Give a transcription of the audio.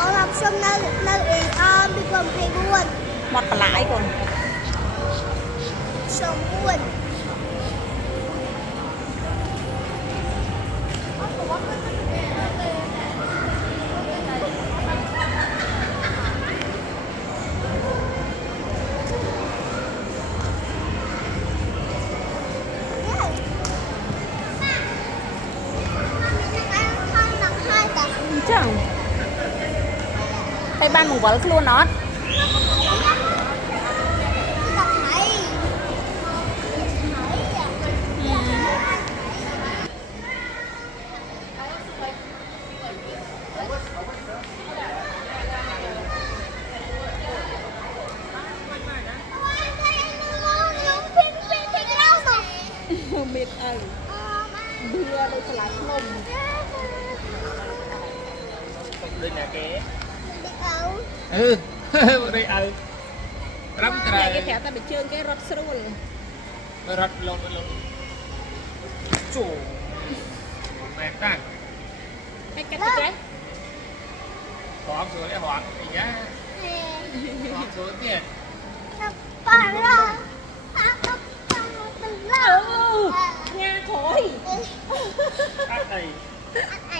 អូនអត់ខ្ញុំនៅអ៊ីអមពី24មកបន្លាយកូនខ្ញុំ4ចឹងហើយបានបង្វិលខ្លួនអត់មានអីវាដូចឆ្លាតខ្ញុំដូចណាគេអឺដូចឲ្យត្រឹមត្រូវគេប្រាប់តែបើជើងគេរត់ស្រួលរត់លងចូលមែនតាហើយកាត់ទៅចេះหอมสวยหอมอย่างเงี้ยหอมสวยเนี่ย ប៉ារ៉ាញ៉ាក្រោយអត់អីអត់អី